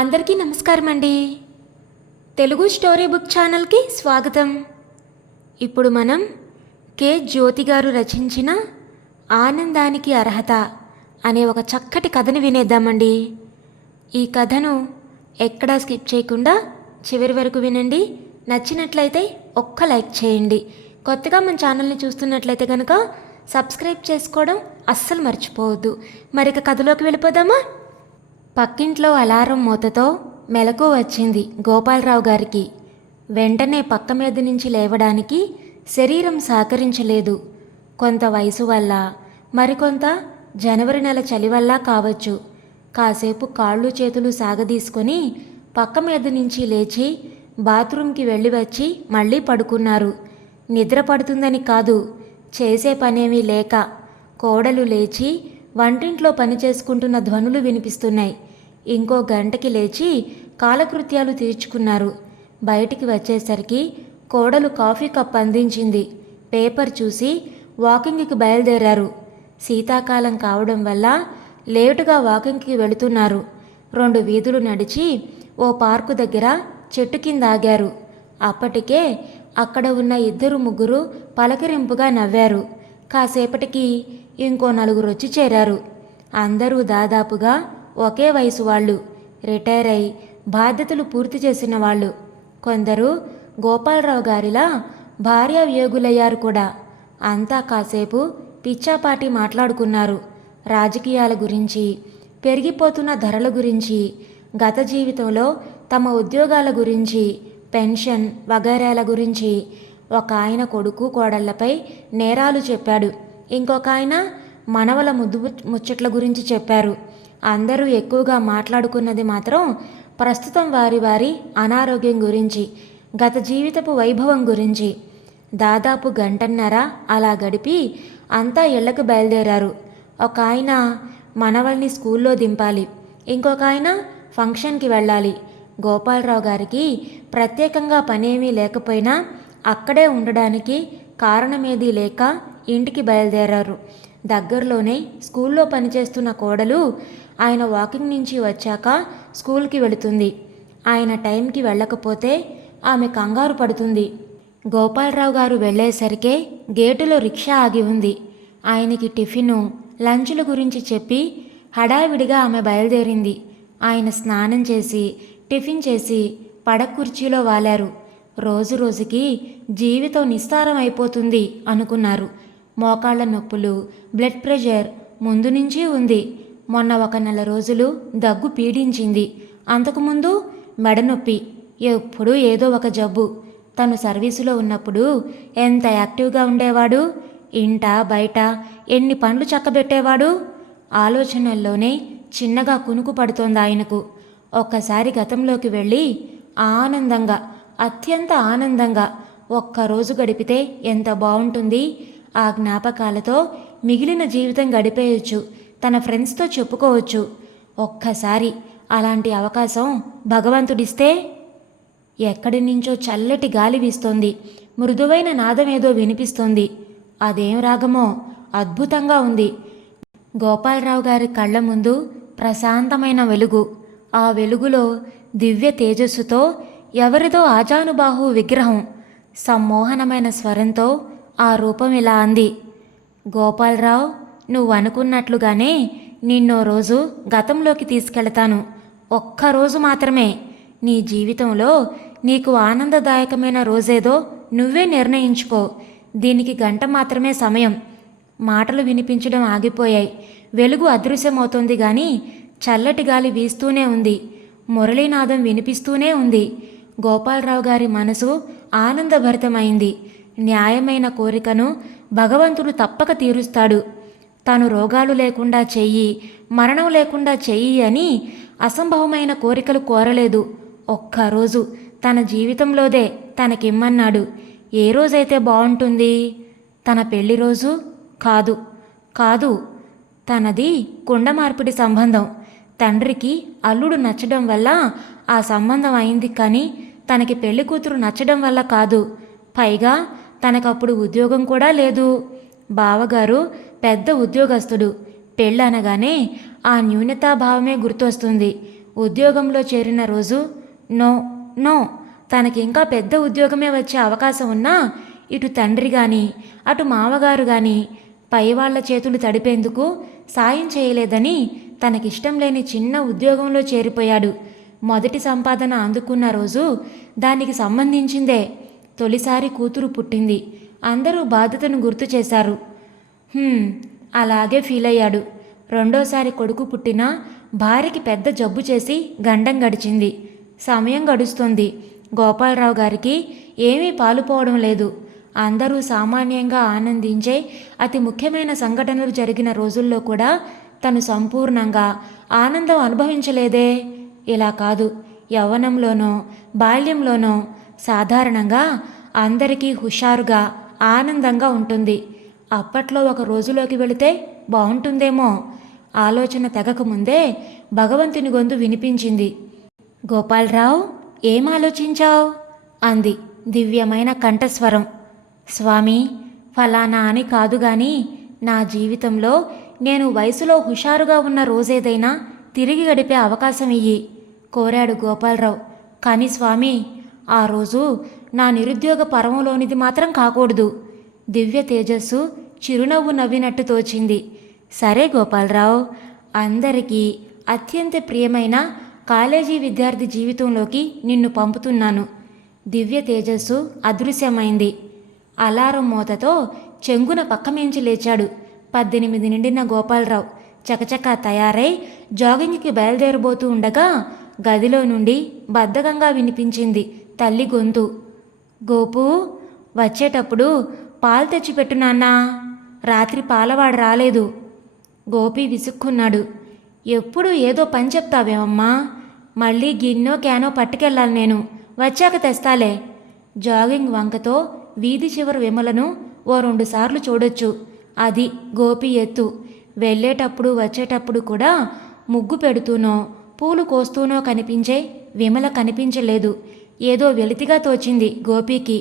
అందరికీ నమస్కారం అండి. తెలుగు స్టోరీ బుక్ ఛానల్కి స్వాగతం. ఇప్పుడు మనం కె జ్యోతి గారు రచించిన ఆనందానికి అర్హత అనే ఒక చక్కటి కథను వినేద్దామండి. ఈ కథను ఎక్కడా స్కిప్ చేయకుండా చివరి వరకు వినండి. నచ్చినట్లయితే ఒక్క లైక్ చేయండి. కొత్తగా మన ఛానల్ని చూస్తున్నట్లయితే కనుక సబ్స్క్రైబ్ చేసుకోవడం అస్సలు మర్చిపోవద్దు. మరిక కథలోకి వెళ్ళిపోదామా? పక్కింట్లో అలారం మూతతో మెలకు వచ్చింది గోపాలరావు గారికి. వెంటనే పక్క మీద నుంచి లేవడానికి శరీరం సహకరించలేదు. కొంత వయసు వల్ల, మరికొంత జనవరి నెల చలి వల్ల కావచ్చు. కాసేపు కాళ్ళు చేతులు సాగదీసుకొని పక్క మీద నుంచి లేచి బాత్రూంకి వెళ్ళి వచ్చి మళ్ళీ పడుకున్నారు. నిద్ర పడుతుందని కాదు, చేసే పనేమీ లేక. కోడలు లేచి వంటింట్లో పని చేసుకుంటున్న ధ్వనులు వినిపిస్తున్నాయి. ఇంకో గంటకి లేచి కాలకృత్యాలు తీర్చుకున్నారు. బయటికి వచ్చేసరికి కోడలు కాఫీ కప్ అందించింది. పేపర్ చూసి వాకింగ్కి బయలుదేరారు. శీతాకాలం కావడం వల్ల లేటుగా వాకింగ్కి వెళుతున్నారు. 2 వీధులు నడిచి ఓ పార్కు దగ్గర చెట్టు కింద ఆగారు. అప్పటికే అక్కడ ఉన్న 2-3 పలకరింపుగా నవ్వారు. కాసేపటికి ఇంకో 4 వచ్చి చేరారు. అందరూ దాదాపుగా ఒకే వయసు వాళ్ళు, రిటైర్ అయి బాధ్యతలు పూర్తి చేసిన వాళ్ళు. కొందరు గోపాలరావు గారిలా భార్యా వియోగులయ్యారు కూడా. అంతా కాసేపు పిచ్చాపాటి మాట్లాడుకున్నారు. రాజకీయాల గురించి, పెరిగిపోతున్న ధరల గురించి, గత జీవితంలో తమ ఉద్యోగాల గురించి, పెన్షన్ వగైరాల గురించి. ఒక ఆయన కొడుకు కోడళ్లపై నేరాలు చెప్పాడు. ఇంకొక ఆయన మనవల ముచ్చట్ల గురించి చెప్పారు. అందరూ ఎక్కువగా మాట్లాడుకున్నది మాత్రం ప్రస్తుతం వారి వారి అనారోగ్యం గురించి, గత జీవితపు వైభవం గురించి. దాదాపు గంటన్నర అలా గడిపి అంతా ఇళ్లకు బయలుదేరారు. ఒక ఆయన మనవల్ని స్కూల్లో దింపాలి, ఇంకొక ఆయన ఫంక్షన్కి వెళ్ళాలి. గోపాలరావు గారికి ప్రత్యేకంగా పనేమీ లేకపోయినా అక్కడే ఉండడానికి కారణమేదీ లేక ఇంటికి బయలుదేరారు. దగ్గరలోనే స్కూల్లో పనిచేస్తున్న కోడలు ఆయన వాకింగ్ నుంచి వచ్చాక స్కూల్కి వెళుతుంది. ఆయన టైంకి వెళ్ళకపోతే ఆమె కంగారు పడుతుంది. గోపాలరావు గారు వెళ్ళేసరికే గేటులో రిక్షా ఆగి ఉంది. ఆయనకి టిఫిను, లంచుల గురించి చెప్పి హడావిడిగా ఆమె బయలుదేరింది. ఆయన స్నానం చేసి టిఫిన్ చేసి పడక కుర్చీలో వాలారు. రోజు రోజుకి జీవితం నిస్తారం అయిపోతుంది అనుకున్నారు. మోకాళ్ళ నొప్పులు, బ్లడ్ ప్రెషర్ ముందు నుంచి ఉంది. మొన్న ఒక 4 రోజులు దగ్గు పీడించింది. అంతకుముందు మెడనొప్పి, ఎప్పుడూ ఏదో ఒక జబ్బు. తను సర్వీసులో ఉన్నప్పుడు ఎంత యాక్టివ్గా ఉండేవాడు. ఇంట బయట ఎన్ని పనులు చక్కబెట్టేవాడు. ఆలోచనల్లోనే చిన్నగా కునుకు పడుతోంది ఆయనకు. ఒక్కసారి గతంలోకి వెళ్ళి ఆనందంగా, అత్యంత ఆనందంగా ఒక్కరోజు గడిపితే ఎంత బాగుంటుంది. ఆ జ్ఞాపకాలతో మిగిలిన జీవితం గడిపేయచ్చు, తన ఫ్రెండ్స్తో చెప్పుకోవచ్చు. ఒక్కసారి అలాంటి అవకాశం భగవంతుడిస్తే. ఎక్కడి నుంచో చల్లటి గాలి వీస్తోంది. మృదువైన నాదమేదో వినిపిస్తోంది. అదేం రాగమో అద్భుతంగా ఉంది. గోపాలరావు గారి కళ్ళ ముందు ప్రశాంతమైన వెలుగు. ఆ వెలుగులో దివ్య తేజస్సుతో ఎవరిదో ఆజానుబాహు విగ్రహం. సమ్మోహనమైన స్వరంతో ఆ రూపం ఇలా అంది, గోపాలరావు, నువ్వు అనుకున్నట్లుగానే నిన్నో రోజు గతంలోకి తీసుకెళతాను. ఒక్కరోజు మాత్రమే. నీ జీవితంలో నీకు ఆనందదాయకమైన రోజేదో నువ్వే నిర్ణయించుకో. దీనికి 1 గంట మాత్రమే సమయం. మాటలు వినిపించడం ఆగిపోయాయి. వెలుగు అదృశ్యమవుతోంది కానీ చల్లటి గాలి వీస్తూనే ఉంది. మురళీనాదం వినిపిస్తూనే ఉంది. గోపాలరావు గారి మనసు ఆనందభరితమైంది. న్యాయమైన కోరికను భగవంతుడు తప్పక తీరుస్తాడు. తను రోగాలు లేకుండా చెయ్యి, మరణం లేకుండా చెయ్యి అని అసంభవమైన కోరికలు కోరలేదు. ఒక్కరోజు తన జీవితంలోదే తనకిమ్మన్నాడు. ఏ రోజైతే బాగుంటుంది? తన పెళ్లి రోజు కాదు, కాదు, తనది కుండ మార్పిడి సంబంధం. తండ్రికి అల్లుడు నచ్చడం వల్ల ఆ సంబంధం అయింది కానీ తనకి పెళ్లి కూతురు నచ్చడం వల్ల కాదు. పైగా తనకప్పుడు ఉద్యోగం కూడా లేదు. బావగారు పెద్ద ఉద్యోగస్తుడు. పెళ్ళనగానే ఆ న్యూనతాభావమే గుర్తొస్తుంది. ఉద్యోగంలో చేరిన రోజు నో నో, తనకి ఇంకా పెద్ద ఉద్యోగమే వచ్చే అవకాశం ఉన్నా ఇటు తండ్రి కానీ అటు మామగారు కానీ పైవాళ్ల చేతులు తడిపేందుకు సాయం చేయలేదని తనకిష్టం లేని చిన్న ఉద్యోగంలో చేరిపోయాడు. మొదటి సంపాదన అందుకున్న రోజు దానికి సంబంధించిందే. తొలిసారి కూతురు పుట్టింది. అందరూ బాధ్యతను గుర్తు చేశారు. అలాగే ఫీల్ అయ్యాడు. రెండోసారి కొడుకు పుట్టినా భార్యకి పెద్ద జబ్బు చేసి గండం గడిచింది. సమయం గడుస్తుంది. గోపాలరావు గారికి ఏమీ పాలుపోవడం లేదు. అందరూ సామాన్యంగా ఆనందించే అతి ముఖ్యమైన సంఘటనలు జరిగిన రోజుల్లో కూడా తను సంపూర్ణంగా ఆనందం అనుభవించలేదే. ఇలా కాదు, యవ్వనంలోనో బాల్యంలోనో సాధారణంగా అందరికీ హుషారుగా ఆనందంగా ఉంటుంది. అప్పట్లో ఒక రోజులోకి వెళితే బాగుంటుందేమో. ఆలోచన తెగక ముందే భగవంతుని గొంతు వినిపించింది. గోపాలరావు, ఏం ఆలోచించావు అంది దివ్యమైన కంఠస్వరం. స్వామి, ఫలానా అని కాదు గాని నా జీవితంలో నేను వయసులో హుషారుగా ఉన్న రోజేదైనా తిరిగి గడిపే అవకాశం ఇయ్యి కోరాడు గోపాలరావు. కానీ స్వామి, ఆ రోజు నా నిరుద్యోగ పర్వంలోనిది మాత్రం కాకూడదు. దివ్య తేజస్సు చిరునవ్వు నవ్వినట్టు తోచింది. సరే గోపాలరావు, అందరికీ అత్యంత ప్రియమైన కాలేజీ విద్యార్థి జీవితంలోకి నిన్ను పంపుతున్నాను. దివ్య తేజస్సు అదృశ్యమైంది. అలారం మోతతో చెంగున పక్కమేంచి లేచాడు. 18 నిండిన గోపాలరావు చకచకా తయారై జాగింగ్కి బయలుదేరబోతూ ఉండగా గదిలో నుండి బద్ధకంగా వినిపించింది తల్లి గొంతు. గోపు, వచ్చేటప్పుడు పాలు తెచ్చిపెట్టు నాన్నా, రాత్రి పాలవాడు రాలేదు. గోపి విసుక్కున్నాడు. ఎప్పుడు ఏదో పని చెప్తావేమమ్మా, మళ్ళీ గిన్నో క్యానో పట్టుకెళ్ళాలి నేను, వచ్చాక తెస్తాలే. జాగింగ్ వంకతో వీధి చివరి విమలను ఓ 2 సార్లు చూడొచ్చు. అది గోపి ఎత్తు. వెళ్ళేటప్పుడు వచ్చేటప్పుడు కూడా ముగ్గు పెడుతూనో పూలు కోస్తూనో కనిపించే విమల కనిపించలేదు. ఏదో వెలితిగా తోచింది గోపికి.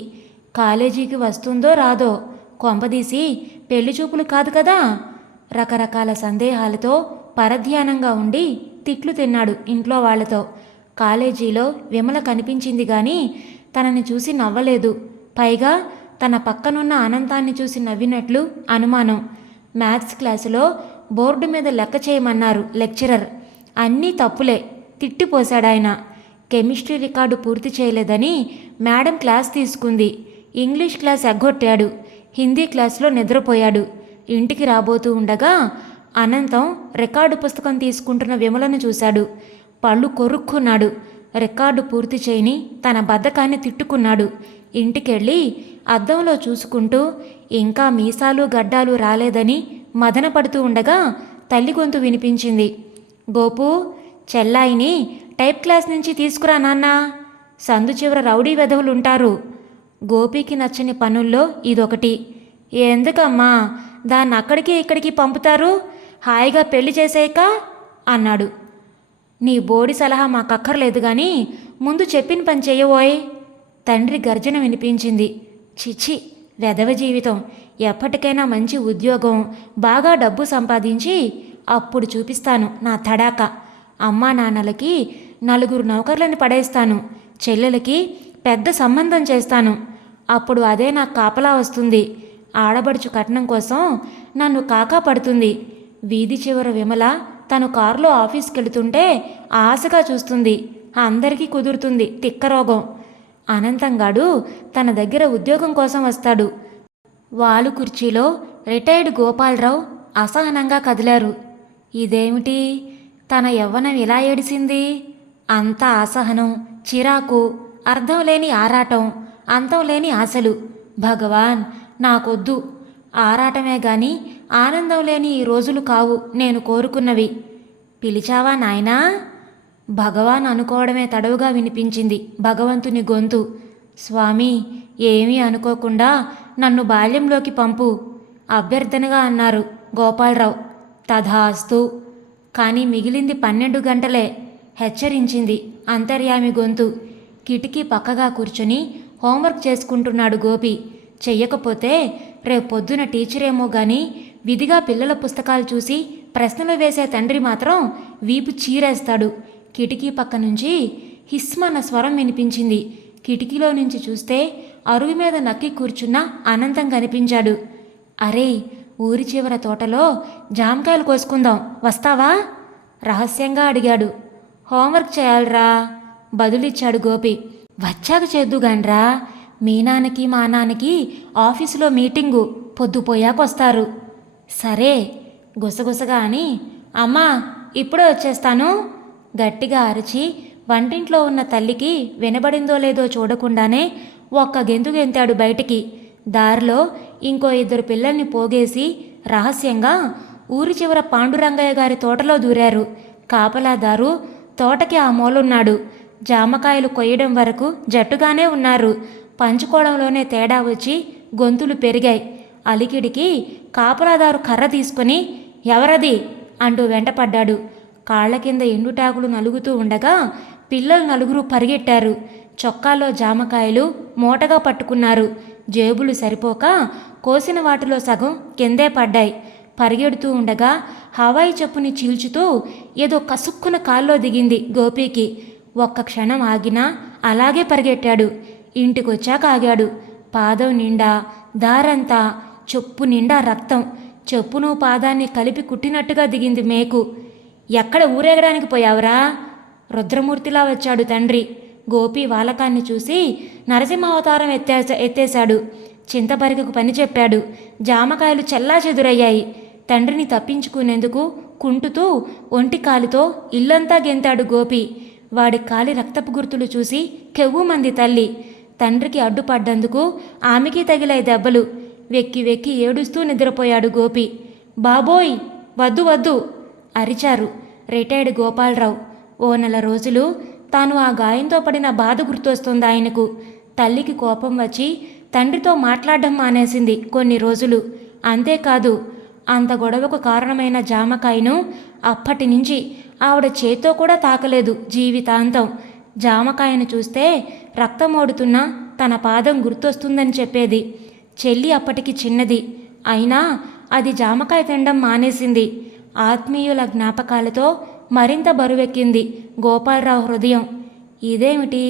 కాలేజీకి వస్తుందో రాదో, కొంపదీసి పెళ్లి చూపులు కాదు కదా. రకరకాల సందేహాలతో పరధ్యానంగా ఉండి తిట్లు తిన్నాడు ఇంట్లో వాళ్లతో. కాలేజీలో విమల కనిపించింది గాని తనని చూసి నవ్వలేదు. పైగా తన పక్కనున్న అనంతాన్ని చూసి నవ్వినట్లు అనుమానం. మ్యాథ్స్ క్లాసులో బోర్డు మీద లెక్క చేయమన్నారు లెక్చరర్. అన్నీ తప్పులే తిట్టిపోశాడాయన. కెమిస్ట్రీ రికార్డు పూర్తి చేయలేదని మేడం క్లాస్ తీసుకుంది. ఇంగ్లీష్ క్లాస్ ఎగ్గొట్టాడు. హిందీ క్లాసులో నిద్రపోయాడు. ఇంటికి రాబోతూ ఉండగా అనంతం రికార్డు పుస్తకం తీసుకుంటున్న విమలను చూశాడు. పళ్ళు కొరుక్కున్నాడు. రికార్డు పూర్తి చేయని తన బద్ధకాన్ని తిట్టుకున్నాడు. ఇంటికెళ్ళి అద్దంలో చూసుకుంటూ ఇంకా మీసాలు గడ్డాలు రాలేదని మదన పడుతూ ఉండగా తల్లి గొంతు వినిపించింది. గోపు, చెల్లాయిని టైప్ క్లాస్ నుంచి తీసుకురా నాన్నా, సందు చివర రౌడీ వెధవులుంటారు. గోపికి నచ్చని పనుల్లో ఇదొకటి. ఎందుకమ్మా దాన్ని అక్కడికి ఇక్కడికి పంపుతారు, హాయిగా పెళ్లి చేసేయక అన్నాడు. నీ బోడి సలహా మాకక్కర్లేదు గాని ముందు చెప్పిన పని చెయ్యబోయ్. తండ్రి గర్జన వినిపించింది. చిచి, వెధవ జీవితం. ఎప్పటికైనా మంచి ఉద్యోగం, బాగా డబ్బు సంపాదించి అప్పుడు చూపిస్తాను నా తడాక. అమ్మా నాన్నలకి 4 నౌకర్లని పడేస్తాను. చెల్లెలకి పెద్ద సంబంధం చేస్తాను. అప్పుడు అదే నాకు కాపలా వస్తుంది. ఆడబడుచు కట్నం కోసం నన్ను కాకా పడుతుంది. వీధి చివర విమల తను కారులో ఆఫీస్కి వెళుతుంటే ఆశగా చూస్తుంది. అందరికీ కుదురుతుంది తిక్కరోగం. అనంతంగాడు తన దగ్గర ఉద్యోగం కోసం వస్తాడు. వాలు కుర్చీలో రిటైర్డ్ గోపాలరావు అసహనంగా కదిలారు. ఇదేమిటి, తన యవ్వనం ఇలా ఏడిసింది? అంత అసహనం, చిరాకు, అర్థం లేని ఆరాటం, అంతం లేని ఆశలు. భగవాన్, నాకొద్దు. ఆరాటమే గాని ఆనందం లేని ఈ రోజులు కావు నేను కోరుకున్నవి. పిలిచావా నాయనా? భగవాన్ అనుకోవడమే తడవుగా వినిపించింది భగవంతుని గొంతు. స్వామి, ఏమీ అనుకోకుండా నన్ను బాల్యంలోకి పంపు అభ్యర్థనగా అన్నారు గోపాలరావు. తథాస్తు. కానీ మిగిలింది 12 గంటలే హెచ్చరించింది అంతర్యామి గొంతు. కిటికీ పక్కగా కూర్చొని హోంవర్క్ చేసుకుంటున్నాడు గోపి. చెయ్యకపోతే రేపొద్దున టీచరేమో గాని విధిగా పిల్లల పుస్తకాలు చూసి ప్రశ్నలు వేసే తండ్రి మాత్రం వీపు చీరేస్తాడు. కిటికీ పక్క నుంచి హిస్మన్న స్వరం వినిపించింది. కిటికీలో నుంచి చూస్తే అరుగు మీద నక్కి కూర్చున్న అనంతం కనిపించాడు. అరే, ఊరి చివర తోటలో జామకాయలు కోసుకుందాం, వస్తావా? రహస్యంగా అడిగాడు. హోంవర్క్ చేయాలరా, బదులిచ్చాడు గోపి. వచ్చాక చేద్దుగాన్రా, మీ నాన్నకి మా నాన్నకి ఆఫీసులో మీటింగు, పొద్దుపోయాకొస్తారు. సరే, గుసగుసగా అని అమ్మా ఇప్పుడే వచ్చేస్తాను గట్టిగా అరిచి వంటింట్లో ఉన్న తల్లికి వినబడిందో లేదో చూడకుండానే ఒక్క గెంతు గెంతాడు బయటికి. దారిలో ఇంకో 2 పిల్లల్ని పోగేసి రహస్యంగా ఊరి చివర పాండురంగయ్య గారి తోటలో దూరారు. కాపలాదారు తోటకి ఆ మూలున్నాడు. జామకాయలు కొయ్యడం వరకు జట్టుగానే ఉన్నారు. పంచుకోవడంలోనే తేడా వచ్చి గొంతులు పెరిగాయి. అలికిడికి కాపలాదారు కర్ర తీసుకుని ఎవరది అంటూ వెంటపడ్డాడు. కాళ్ల కింద ఎండుటాకులు నలుగుతూ ఉండగా పిల్లలు 4 పరిగెట్టారు. చొక్కాల్లో జామకాయలు మూటగా పట్టుకున్నారు. జేబులు సరిపోక కోసిన వాటిలో సగం కిందే పడ్డాయి. పరిగెడుతూ ఉండగా హవాయి చెప్పుని చీల్చుతూ ఏదో కసుక్కున కాల్లో దిగింది గోపీకి. ఒక్క క్షణం ఆగినా అలాగే పరిగెట్టాడు. ఇంటికొచ్చాక ఆగాడు. పాదం నిండా దారంతా, చెప్పు నిండా రక్తం. చెప్పును పాదాన్ని కలిపి కుట్టినట్టుగా దిగింది మేకు. ఎక్కడ ఊరేగడానికి పోయావురా? రుద్రమూర్తిలా వచ్చాడు తండ్రి. గోపి వాలకాన్ని చూసి నరసింహావతారం ఎత్తేశాడు. చింతపరికకు పని చెప్పాడు. జామకాయలు చెల్లాచెదురయ్యాయి. తండ్రిని తప్పించుకునేందుకు కుంటుతూ ఒంటి కాలితో ఇల్లంతా గెంతాడు గోపి. వాడి కాలి రక్తపు గుర్తులు చూసి కెవ్వుమంది తల్లి. తండ్రికి అడ్డుపడ్డందుకు ఆమెకి తగిలాయి దెబ్బలు. వెక్కి వెక్కి ఏడుస్తూ నిద్రపోయాడు గోపి. బాబోయ్, వద్దు వద్దు అరిచారు రిటైర్డ్ గోపాలరావు. ఓ నెల రోజులు తాను ఆ గాయంతో పడిన బాధ గుర్తొస్తుంది ఆయనకు. తల్లికి కోపం వచ్చి తండ్రితో మాట్లాడడం మానేసింది కొన్ని రోజులు. అంతేకాదు, అంత గొడవకు కారణమైన జామకాయను అప్పటి నుంచి ఆవిడ చేత్తో కూడా తాకలేదు జీవితాంతం. జామకాయను చూస్తే రక్తమోడుతున్నా తన పాదం గుర్తొస్తుందని చెప్పేది. చెల్లి అప్పటికి చిన్నది అయినా అది జామకాయ తినడం మానేసింది. ఆత్మీయుల జ్ఞాపకాలతో మరింత బరువెక్కింది గోపాలరావు హృదయం. ఇదేమిటి,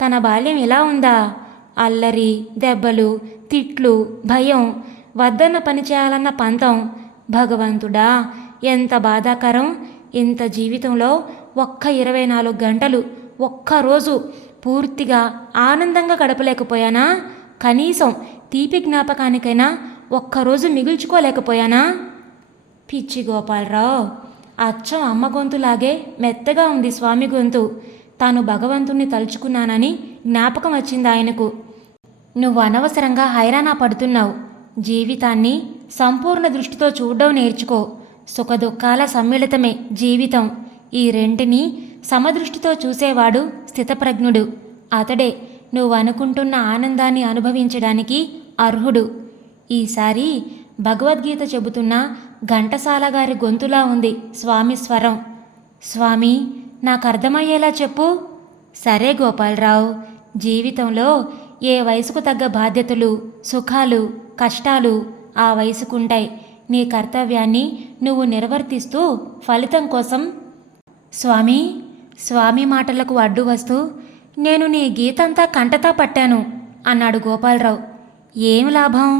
తన బాల్యం ఇలా ఉందా? అల్లరి, దెబ్బలు, తిట్లు, భయం, వద్దన్న పని చేయాలన్న పంతం. భగవంతుడా, ఎంత బాధాకరం! ఇంత జీవితంలో ఒక్క 24 గంటలు, ఒక్కరోజు పూర్తిగా ఆనందంగా గడపలేకపోయానా? కనీసం తీపి జ్ఞాపకానికైనా ఒక్కరోజు మిగుల్చుకోలేకపోయానా? పిచ్చి గోపాలరావు, అచ్చం అమ్మ గొంతులాగే మెత్తగా ఉంది స్వామి గొంతు. తాను భగవంతుణ్ణి తలుచుకున్నానని జ్ఞాపకం వచ్చింది ఆయనకు. నువ్వు అనవసరంగా హైరానా పడుతున్నావు. జీవితాన్ని సంపూర్ణ దృష్టితో చూడడం నేర్చుకో. సుఖదుఖాల సమ్మిళితమే జీవితం. ఈ రెంటిని సమదృష్టితో చూసేవాడు స్థితప్రజ్ఞుడు. అతడే నువ్వు అనుకుంటున్న ఆనందాన్ని అనుభవించడానికి అర్హుడు. ఈసారి భగవద్గీత చెబుతున్న ఘంటసాల గారి గొంతులా ఉంది స్వామి స్వరం. స్వామి, నాకు అర్థమయ్యేలా చెప్పు. సరే గోపాలరావు, జీవితంలో ఏ వయసుకు తగ్గ బాధ్యతలు, సుఖాలు, కష్టాలు ఆ వయసుకుంటాయి. నీ కర్తవ్యాన్ని నువ్వు నిర్వర్తిస్తూ ఫలితం కోసం. స్వామి, స్వామి మాటలకు అడ్డు వస్తూ నేను నీ గీతంతా కంటతా పట్టాను అన్నాడు గోపాలరావు. ఏం లాభం?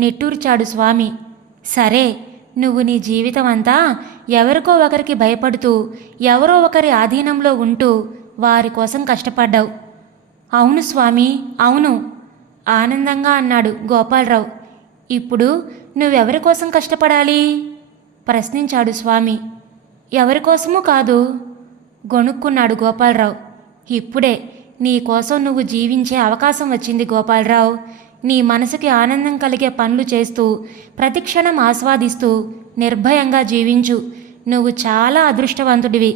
నిట్టూర్చాడు స్వామి. సరే, నువ్వు నీ జీవితం అంతా ఎవరికో ఒకరికి భయపడుతూ, ఎవరో ఒకరి ఆధీనంలో ఉంటూ వారి కోసం కష్టపడ్డావు. అవును స్వామి, అవును ఆనందంగా అన్నాడు గోపాలరావు. ఇప్పుడు నువ్వెవరి కోసం కష్టపడాలి? ప్రశ్నించాడు స్వామి. ఎవరికోసమూ కాదు, గొణుక్కున్నాడు గోపాలరావు. ఇప్పుడే నీ కోసం నువ్వు జీవించే అవకాశం వచ్చింది గోపాలరావు. నీ మనసుకి ఆనందం కలిగే పనులు చేస్తూ, ప్రతిక్షణం ఆస్వాదిస్తూ నిర్భయంగా జీవించు. నువ్వు చాలా అదృష్టవంతుడివి.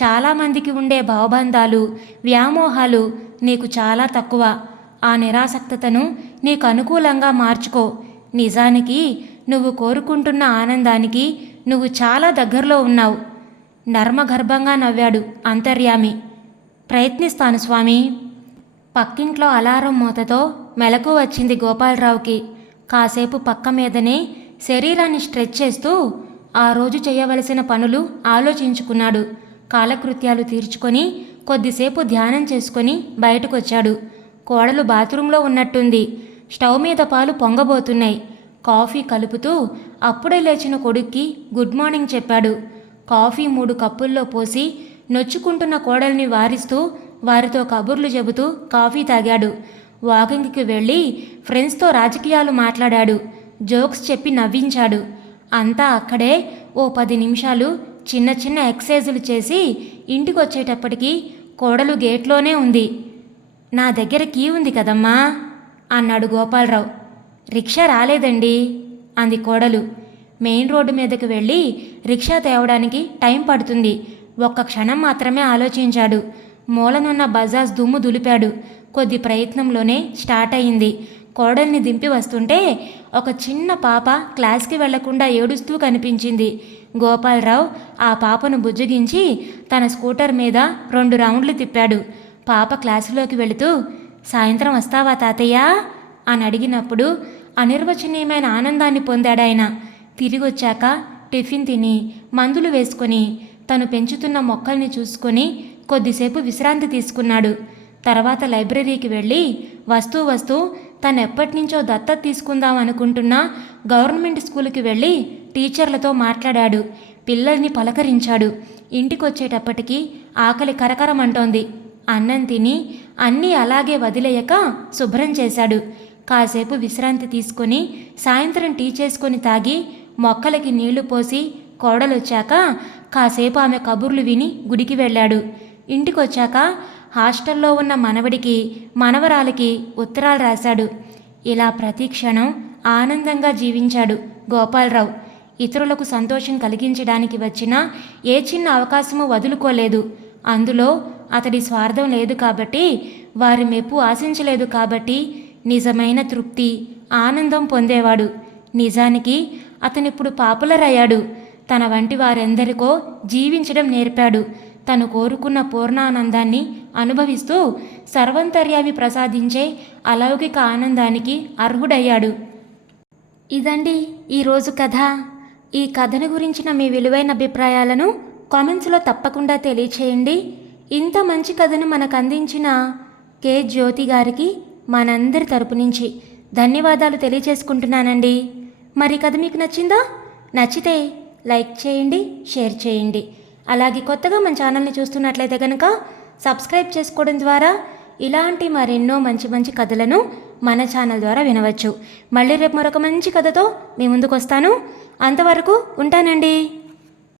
చాలామందికి ఉండే భావబంధాలు, వ్యామోహాలు నీకు చాలా తక్కువ. ఆ నిరాసక్తతను నీకు అనుకూలంగా మార్చుకో. నిజానికి నువ్వు కోరుకుంటున్న ఆనందానికి నువ్వు చాలా దగ్గరలో ఉన్నావు. నర్మగర్భంగా నవ్వాడు అంతర్యామి. ప్రయత్నిస్తాను స్వామి. పక్కింట్లో అలారం మూతతో మెలకు వచ్చింది గోపాలరావుకి. కాసేపు పక్క మీదనే శరీరాన్ని స్ట్రెచ్ చేస్తూ ఆ రోజు చేయవలసిన పనులు ఆలోచించుకున్నాడు. కాలకృత్యాలు తీర్చుకొని కొద్దిసేపు ధ్యానం చేసుకొని బయటకొచ్చాడు. కోడలు బాత్రూంలో ఉన్నట్టుంది. స్టవ్ మీద పాలు పొంగబోతున్నాయి. కాఫీ కలుపుతూ అప్పుడే లేచిన కొడుక్కి గుడ్ మార్నింగ్ చెప్పాడు. కాఫీ 3 కప్పుల్లో పోసి నొచ్చుకుంటున్న కోడల్ని వారిస్తూ వారితో కబుర్లు చెబుతూ కాఫీ తాగాడు. వాకింగ్కి వెళ్ళి ఫ్రెండ్స్తో రాజకీయాలు మాట్లాడాడు. జోక్స్ చెప్పి నవ్వించాడు. అంతా అక్కడే ఓ 10 నిమిషాలు చిన్న చిన్న ఎక్సర్సైజులు చేసి ఇంటికొచ్చేటప్పటికి కోడలు గేట్లోనే ఉంది. నా దగ్గర కీ ఉంది కదమ్మా అన్నాడు గోపాలరావు. రిక్షా రాలేదండి అంది కోడలు. మెయిన్ రోడ్డు మీదకి వెళ్ళి రిక్షా తేవడానికి టైం పడుతుంది. ఒక్క క్షణం మాత్రమే ఆలోచించాడు. మూలనున్న బజాజ్ దుమ్ము దులిపాడు. కొద్ది ప్రయత్నంలోనే స్టార్ట్ అయింది. కోడల్ని దింపి వస్తుంటే ఒక చిన్న పాప క్లాస్కి వెళ్లకుండా ఏడుస్తూ కనిపించింది. గోపాలరావు ఆ పాపను బుజ్జగించి తన స్కూటర్ మీద 2 రౌండ్లు తిప్పాడు. పాప క్లాసులోకి వెళుతూ సాయంత్రం వస్తావా తాతయ్య అని అడిగినప్పుడు అనిర్వచనీయమైన ఆనందాన్ని పొందాడాయన. తిరిగొచ్చాక టిఫిన్ తిని మందులు వేసుకొని తను పెంచుతున్న మొక్కల్ని చూసుకొని కొద్దిసేపు విశ్రాంతి తీసుకున్నాడు. తర్వాత లైబ్రరీకి వెళ్ళి వస్తూ తనెప్పటినుంచో దత్తత తీసుకుందాం అనుకుంటున్న గవర్నమెంట్ స్కూల్కి వెళ్ళి టీచర్లతో మాట్లాడాడు. పిల్లల్ని పలకరించాడు. ఇంటికొచ్చేటప్పటికి ఆకలి కరకరమంటోంది. అన్నం తిని అన్నీ అలాగే వదిలేయక శుభ్రం చేశాడు. కాసేపు విశ్రాంతి తీసుకొని సాయంత్రం టీ చేసుకొని తాగి మొక్కలకి నీళ్లు పోసి కోడలొచ్చాక కాసేపు ఆమె కబుర్లు విని గుడికి వెళ్ళాడు. ఇంటికొచ్చాక హాస్టల్లో ఉన్న మనవడికి మనవరాలికి ఉత్తరాలు రాశాడు. ఇలా ప్రతి క్షణం ఆనందంగా జీవించాడు గోపాలరావు. ఇతరులకు సంతోషం కలిగించడానికి వచ్చిన ఏ చిన్న అవకాశము వదులుకోలేదు. అందులో అతడి స్వార్థం లేదు కాబట్టి, వారి మెప్పు ఆశించలేదు కాబట్టి నిజమైన తృప్తి, ఆనందం పొందేవాడు. నిజానికి అతనిప్పుడు పాపులర్ అయ్యాడు. తన వంటి వారెందరికో జీవించడం నేర్పాడు. తను కోరుకున్న పూర్ణానందాన్ని అనుభవిస్తూ సర్వంతర్యామి ప్రసాదించే అలౌకిక ఆనందానికి అర్హుడయ్యాడు. ఇదండి ఈరోజు కథ. ఈ కథను గురించిన మీ విలువైన అభిప్రాయాలను కామెంట్స్లో తప్పకుండా తెలియచేయండి. ఇంత మంచి కథను మనకు అందించిన కే జ్యోతి గారికి మనందరి తరపు నుంచి ధన్యవాదాలు తెలియచేసుకుంటున్నానండి. మరి కథ మీకు నచ్చిందా? నచ్చితే లైక్ చేయండి, షేర్ చేయండి. అలాగే కొత్తగా మన ఛానల్ని చూస్తున్నట్లయితే కనుక సబ్స్క్రైబ్ చేసుకోవడం ద్వారా ఇలాంటి మరెన్నో మంచి మంచి కథలను మన ఛానల్ ద్వారా వినవచ్చు. మళ్ళీ రేపు మరొక మంచి కథతో మీ ముందుకు వస్తాను. అంతవరకు ఉంటానండి.